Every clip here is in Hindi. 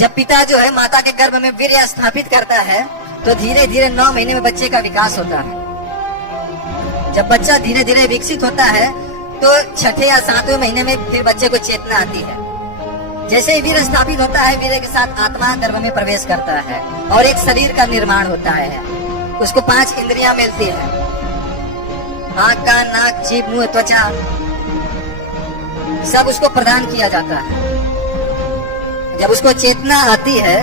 जब पिता जो है माता के गर्भ में वीर्य स्थापित करता है तो धीरे धीरे 9 महीने में बच्चे का विकास होता है। जब बच्चा धीरे धीरे विकसित होता है तो 6ठे या 7वें महीने में फिर बच्चे को चेतना आती है। जैसे ही वीर्य स्थापित होता है, वीर्य के साथ आत्मा गर्भ में प्रवेश करता है और एक शरीर का निर्माण होता है। उसको 5 इंद्रियां मिलती है, आंख, कान, नाक, जीभ, मुंह, त्वचा, सब उसको प्रदान किया जाता है। जब उसको चेतना आती है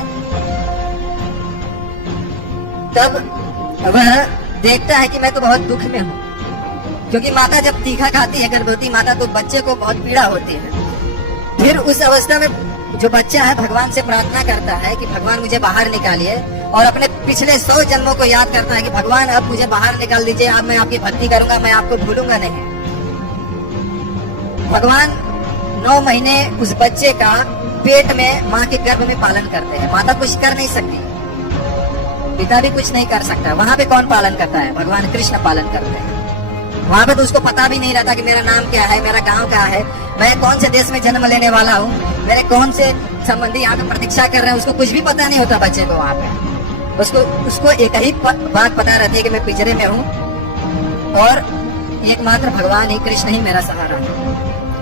तब वह देखता है कि मैं तो बहुत दुख में हूँ, क्योंकि माता जब तीखा खाती है, गर्भवती माता, तो बच्चे को बहुत पीड़ा होती है। फिर उस अवस्था में जो बच्चा है भगवान से प्रार्थना करता है कि भगवान मुझे बाहर निकालिए, और अपने पिछले 100 जन्मों को याद करता है कि भगवान अब मुझे बाहर निकाल दीजिए, अब मैं आपकी भक्ति करूंगा, मैं आपको भूलूंगा नहीं। भगवान 9 महीने उस बच्चे का पेट में माँ के गर्भ में पालन करते हैं। माता कुछ कर नहीं सकती, पिता भी कुछ नहीं कर सकता। वहाँ पे कौन पालन करता है? भगवान कृष्ण पालन करते हैं। वहाँ पे तो उसको पता भी नहीं रहता कि मेरा नाम क्या है, मेरा गांव क्या है, मैं कौन से देश में जन्म लेने वाला हूँ, मेरे कौन से संबंधी यहाँ पे प्रतीक्षा कर रहे हैं, उसको कुछ भी पता नहीं होता बच्चे को। वहाँ पे उसको एक ही बात पता रहती है कि मैं पिंजरे में हूँ और एकमात्र भगवान ही, कृष्ण ही मेरा सहारा है।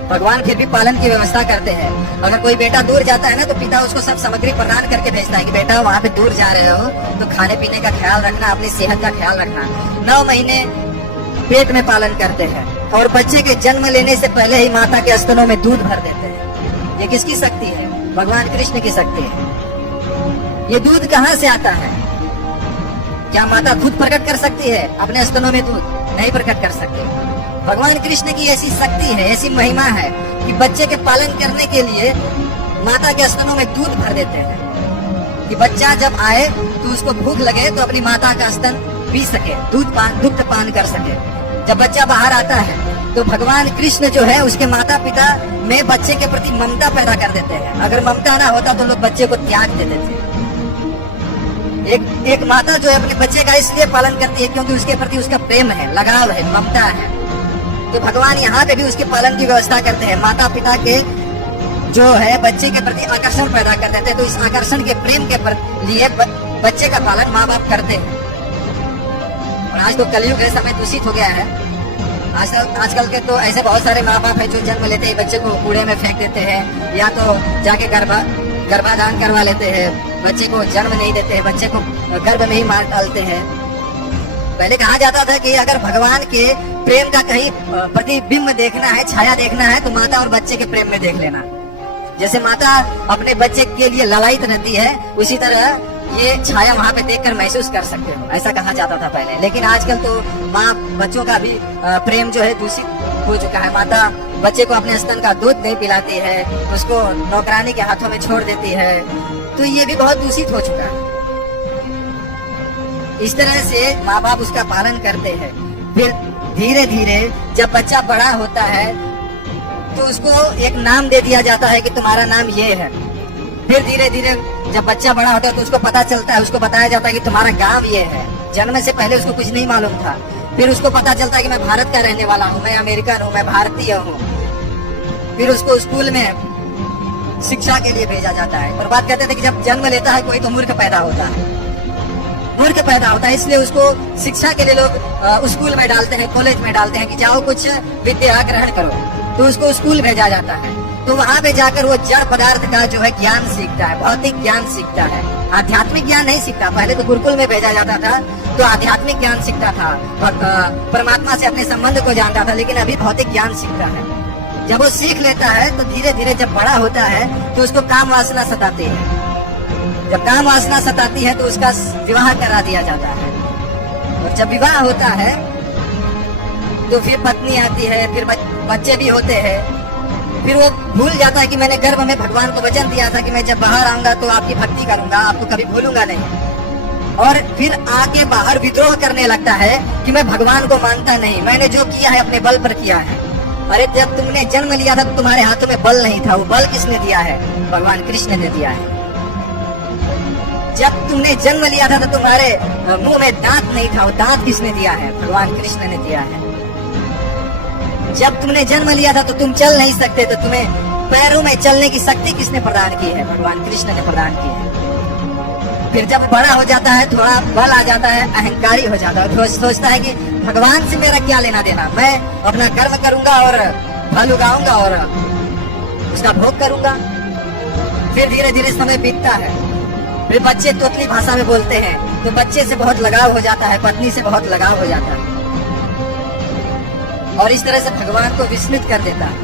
भगवान फिर भी पालन की व्यवस्था करते हैं। अगर कोई बेटा दूर जाता है ना, तो पिता उसको सब सामग्री प्रदान करके भेजता है कि बेटा वहाँ पे दूर जा रहे हो तो खाने पीने का ख्याल रखना, अपनी सेहत का ख्याल रखना। 9 महीने पेट में पालन करते हैं और बच्चे के जन्म लेने से पहले ही माता के स्तनों में दूध भर देते हैं। ये किसकी शक्ति है? भगवान कृष्ण की शक्ति है। ये दूध कहाँ से आता है? क्या माता खुद प्रकट कर सकती है अपने स्तनों में दूध? नहीं प्रकट कर सकती। भगवान कृष्ण की ऐसी शक्ति है, ऐसी महिमा है कि बच्चे के पालन करने के लिए माता के स्तनों में दूध भर देते हैं कि बच्चा जब आए तो उसको भूख लगे तो अपनी माता का स्तन पी सके, दुग्ध पान कर सके। जब बच्चा बाहर आता है तो भगवान कृष्ण जो है उसके माता पिता में बच्चे के प्रति ममता पैदा कर देते हैं। अगर ममता ना होता तो लोग बच्चे को त्याग देते थे। एक माता जो है अपने बच्चे का इसलिए पालन करती है क्योंकि उसके प्रति उसका प्रेम है, लगाव है, ममता है। तो भगवान यहाँ पे भी उसके पालन की व्यवस्था करते हैं। माता पिता के जो है बच्चे के प्रति आकर्षण पैदा कर देते हैं, तो इस आकर्षण के प्रेम के लिए बच्चे का पालन माँ बाप करते हैं। और आज तो कलयुग है, समय दूषित हो गया है। आजकल के तो ऐसे बहुत सारे माँ बाप है जो जन्म लेते ही बच्चे को कूड़े में फेंक देते हैं, या तो जाके गर्भाधान करवा लेते हैं, बच्चे को जन्म नहीं देते हैं, बच्चे को गर्भ में ही मार डालते हैं। पहले कहा जाता था कि अगर भगवान के प्रेम का कहीं प्रतिबिंब देखना है, छाया देखना है, तो माता और बच्चे के प्रेम में देख लेना। जैसे माता अपने बच्चे के लिए ललायित रहती है, उसी तरह ये छाया वहाँ पे देखकर महसूस कर सकते हो, ऐसा कहा जाता था पहले। लेकिन आजकल तो माँ बच्चों का भी प्रेम जो है दूषित हो चुका है। माता बच्चे को अपने स्तन का दूध नहीं पिलाती है, उसको नौकरानी के हाथों में छोड़ देती है, तो ये भी बहुत दूषित हो चुका है। इस तरह से माँ बाप उसका पालन करते हैं। फिर धीरे धीरे जब बच्चा बड़ा होता है तो उसको एक नाम दे दिया जाता है कि तुम्हारा नाम ये है। फिर धीरे धीरे जब बच्चा बड़ा होता है तो उसको पता चलता है, उसको बताया जाता है कि तुम्हारा गांव ये है। जन्म से पहले उसको कुछ नहीं मालूम था। फिर उसको पता चलता है कि मैं भारत का रहने वाला हूँ, मैं अमेरिकन हूँ, मैं भारतीय हूँ। फिर उसको स्कूल में शिक्षा के लिए भेजा जाता है। और बात कहते थे कि जब जन्म लेता है कोई तो मूर्ख पैदा होता है, मूर्ख पैदा होता है, इसलिए उसको शिक्षा के लिए लोग स्कूल में डालते हैं, कॉलेज में डालते हैं कि जाओ कुछ विद्या ग्रहण करो। तो उसको स्कूल भेजा जाता है, तो वहाँ पे जाकर वो जड़ पदार्थ का जो है ज्ञान सीखता है, भौतिक ज्ञान सीखता है, आध्यात्मिक ज्ञान नहीं सीखता। पहले तो गुरुकुल में भेजा जाता था तो आध्यात्मिक ज्ञान सीखता था, परमात्मा से अपने संबंध को जानता था, लेकिन अभी भौतिक ज्ञान सीखता है। जब वो सीख लेता है तो धीरे धीरे जब बड़ा होता है तो उसको काम वासना सताती है। जब काम वासना सताती है तो उसका विवाह करा दिया जाता है। और जब विवाह होता है तो फिर पत्नी आती है, फिर बच्चे भी होते हैं। फिर वो भूल जाता है कि मैंने गर्भ में भगवान को वचन दिया था कि मैं जब बाहर आऊंगा तो आपकी भक्ति करूंगा, आपको कभी भूलूंगा नहीं। और फिर आके बाहर विद्रोह करने लगता है कि मैं भगवान को मानता नहीं, मैंने जो किया है अपने बल पर किया है। अरे जब तुमने जन्म लिया था तो तुम्हारे हाथों में बल नहीं था, वो बल किसने दिया है? भगवान कृष्ण ने दिया है। जब तुमने जन्म लिया था तो तुम्हारे मुंह में दांत नहीं था, वो दांत किसने दिया है? भगवान कृष्ण ने दिया है। जब तुमने जन्म लिया था तो तुम चल नहीं सकते, तो तुम्हें पैरों में चलने की शक्ति किसने प्रदान की है? भगवान कृष्ण ने प्रदान की है। फिर जब बड़ा हो जाता है, थोड़ा बल आ जाता है, अहंकारी हो जाता है, तो सोचता है कि भगवान से मेरा क्या लेना देना, मैं अपना कर्म करूंगा और फल उगाऊंगा और उसका भोग करूंगा। फिर धीरे धीरे समय बीतता है, फिर बच्चे तोतली भाषा में बोलते हैं, तो बच्चे से बहुत लगाव हो जाता है, पत्नी से बहुत लगाव हो जाता है, और इस तरह से भगवान को विस्मृत कर देता है,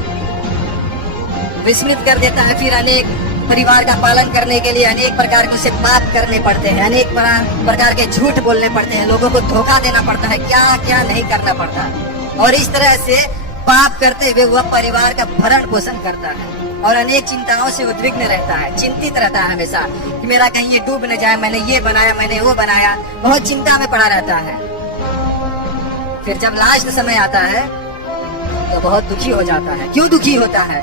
विस्मृत कर देता है। फिर अनेक परिवार का पालन करने के लिए अनेक प्रकार के उसे पाप करने पड़ते हैं, अनेक प्रकार के झूठ बोलने पड़ते हैं, लोगों को धोखा देना पड़ता है, क्या क्या नहीं करना पड़ता है। और इस तरह से पाप करते हुए वह परिवार का भरण पोषण करता है और अनेक चिंताओं से उद्विग्न रहता है, चिंतित रहता है हमेशा कि मेरा कहीं ये डूब न जाए, मैंने ये बनाया, मैंने वो बनाया, बहुत चिंता में पड़ा रहता है। फिर जब लास्ट समय आता है तो बहुत दुखी हो जाता है। क्यों दुखी होता है?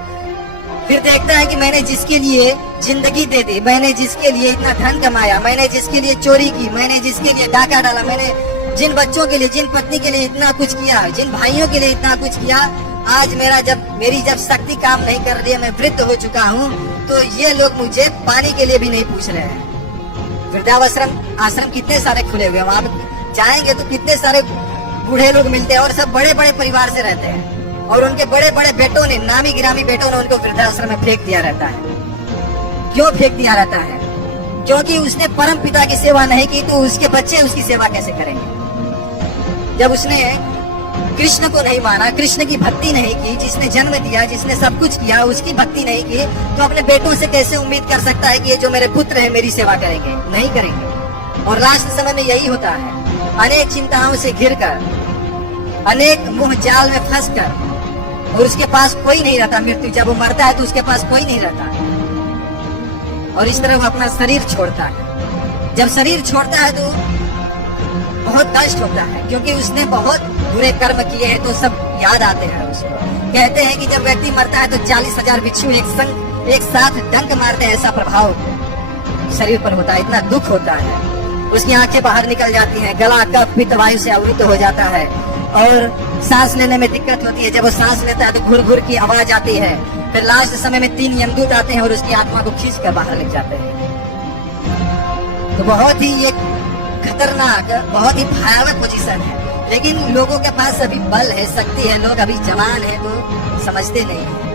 फिर देखता है कि मैंने जिसके लिए जिंदगी दे दी, मैंने जिसके लिए इतना धन कमाया, मैंने जिसके लिए चोरी की, मैंने जिसके लिए डाका डाला, मैंने जिन बच्चों के लिए, जिन पत्नी के लिए इतना कुछ किया, जिन भाइयों के लिए इतना कुछ किया, आज मेरी जब शक्ति काम नहीं कर रही है, मैं वृद्ध हो चुका हूँ, तो ये लोग मुझे पानी के लिए भी नहीं पूछ रहे हैं। वृद्धाश्रम आश्रम कितने सारे खुले हुए हैं, वहां पर जाएंगे तो कितने सारे बूढ़े लोग मिलते हैं और सब बड़े बड़े परिवार से रहते हैं, और उनके बड़े बड़े बेटों ने, नामी गिरामी बेटों ने उनको वृद्धाश्रम में फेंक दिया रहता है। क्यों फेंक दिया रहता है? क्योंकि उसने परम पिता की सेवा नहीं की, तो उसके बच्चे उसकी सेवा कैसे करेंगे? जब उसने कृष्ण को नहीं माना, कृष्ण की भक्ति नहीं की, जिसने जन्म दिया, जिसने सब कुछ किया, उसकी भक्ति नहीं की, तो अपने बेटों से कैसे उम्मीद कर सकता है कि ये जो मेरे पुत्र है मेरी सेवा करेंगे? नहीं करेंगे। और लास्ट समय में यही होता है, अनेक चिंताओं से घिरकर, अनेक मुंह जाल में फंसकर, और उसके पास कोई नहीं रहता। मृत्यु जब वो मरता है तो उसके पास कोई नहीं रहता, और इस तरह वो अपना शरीर छोड़ता है। जब शरीर छोड़ता है तो बहुत कष्ट होता है, क्योंकि उसने बहुत बुरे कर्म किए हैं, तो सब याद आते हैं उसको। कहते हैं कि जब व्यक्ति मरता है तो 40,000 बिच्छू एक साथ डंक मारते हैं, ऐसा प्रभाव शरीर पर होता है, इतना दुख होता है। उसकी आंखें बाहर निकल जाती हैं, गला कफ पित्त वायु से आवृत हो जाता है, और सांस लेने में दिक्कत होती है। जब वो सांस लेता है तो घुर घुर की आवाज आती है। फिर लास्ट समय में 3 यमदूत आते हैं और उसकी आत्मा को खींच कर बाहर ले जाते हैं। तो बहुत ही एक खतरनाक, बहुत ही भयावह पोजीशन है, लेकिन लोगों के पास अभी बल है, शक्ति है, लोग अभी जवान है तो समझते नहीं है।